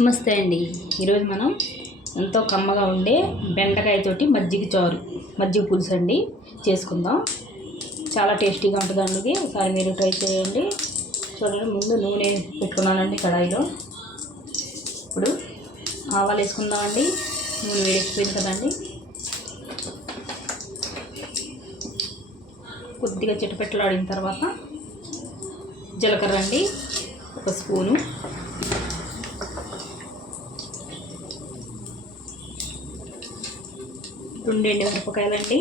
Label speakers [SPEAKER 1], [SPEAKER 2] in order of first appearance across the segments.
[SPEAKER 1] నమస్తే అండి. ఈరోజు మనం ఎంతో కమ్మగా ఉండే బెండకాయతోటి మజ్జిగ చారు మజ్జిగ పులుసు అండి చేసుకుందాం. చాలా టేస్టీగా ఉంటుందండి ఇది? ఒకసారి మీరు ట్రై చేయండి. చూడండి ముందు నూనె పెట్టుకున్నానండి కడాయిలో. ఇప్పుడు ఆవాలు వేసుకుందామండి. నూనె వేడిపోయింది కదండి. కొద్దిగా చిటపెట్టలాడిన తర్వాత జీలకర్ర అండి ఒక స్పూను. రెండు ఎండు మిరపకాయలండి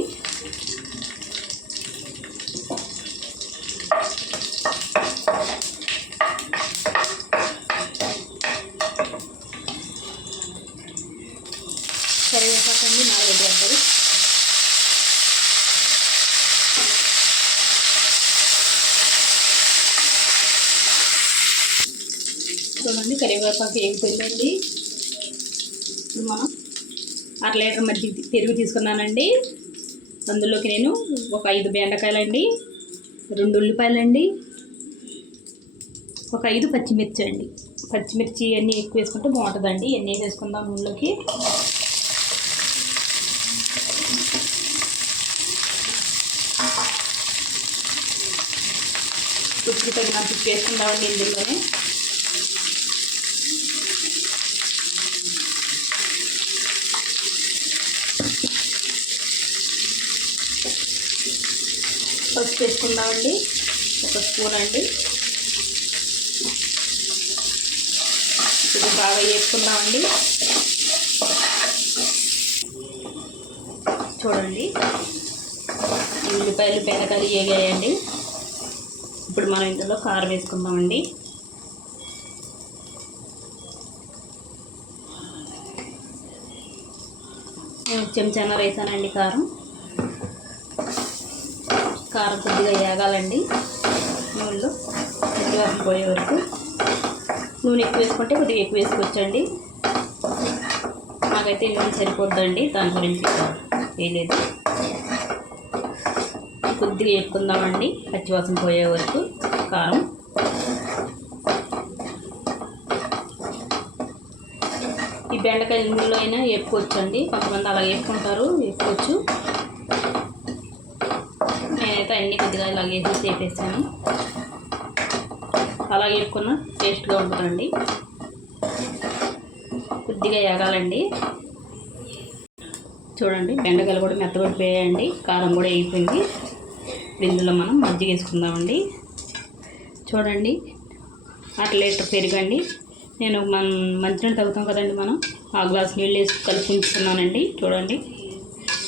[SPEAKER 1] కరివేపాకండి నాలుగు అంటారు చూడండి కరివేపాకు ఏం ఇప్పుడు మనం అర లీటర్ మజ్జిగ పెరుగు తీసుకున్నానండి. అందులోకి నేను ఒక ఐదు బెండకాయలండి రెండు ఉల్లిపాయలండి ఒక ఐదు పచ్చిమిర్చి అండి పచ్చిమిర్చి అన్నీ ఎక్కువ వేసుకుంటే బాగుంటుందండి. ఎన్ని వేసుకుందాం నూనెలోకి ఉప్పు తగినంత ఉప్పు వేసుకుందామండి ఇందులోనే. పసుపు వేసుకుందామండి ఒక స్పూన్ అండి. ఇది బాగా వేసుకుందామండి చూడండి. ఉల్లిపాయలు పెనకాయలు వేగాయండి ఇప్పుడు మనం ఇందులో కారం వేసుకుందామండి నేను చెంచాన వేసానండి కారం. కారం కొద్దిగా వేగాలండి. నూనెలో కొద్దిగా పోయే వరకు నూనె ఎక్కువ వేసుకుంటే కొద్దిగా ఎక్కువ వేసుకోవచ్చండి. నాకైతే నూనె సరిపోద్దండి దాని గురించి వేయలేదు కొద్దిగా వేసుకుందామండి పచ్చివాసన పోయే వరకు కారం. ఈ బెండకాయ నూనెలో అయినా వేపుకోవచ్చండి. కొంతమంది అలా వేసుకుంటారు వేపుకోవచ్చు. నేనైతే అన్ని కొద్దిగా ఇలా వేసి వేపేసాను అలా వేపుకున్న టేస్ట్గా ఉంటుందండి. కొద్దిగా వేగాలండి చూడండి బెండకాయలు కూడా మెత్తబడిపోయాయండి కారం కూడా వేగిపోయింది ఇందులో మనం మజ్జిగ వేసుకుందామండి. చూడండి అర లీటర్ పెరుగండి. నేను మన మంచినీళ్ళు తగ్గుతాం కదండి మనం. ఆ గ్లాస్ నీళ్ళు వేసి కలిపి ఉంచుతున్నానండి చూడండి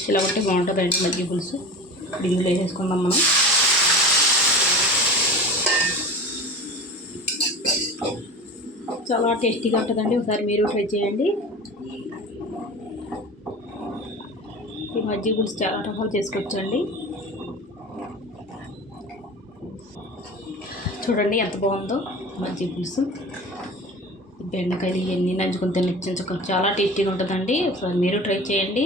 [SPEAKER 1] ఇలా ఉంటే బాగుంటుందండి మజ్జిగ పులుసు. ఇందులో వేసేసుకుందాం మనం. చాలా టేస్టీగా ఉంటుందండి. ఒకసారి మీరు ట్రై చేయండి. ఈ మజ్జిగ పులుసు చాలా రకాలు చేసుకోవచ్చండి. చూడండి ఎంత బాగుందో మజ్జిగ పులుసు. బెండకాయలు ఇవన్నీ నంచుకుని తినచ్చు. చాలా టేస్టీగా ఉంటుందండి. ఒకసారి మీరు ట్రై చేయండి.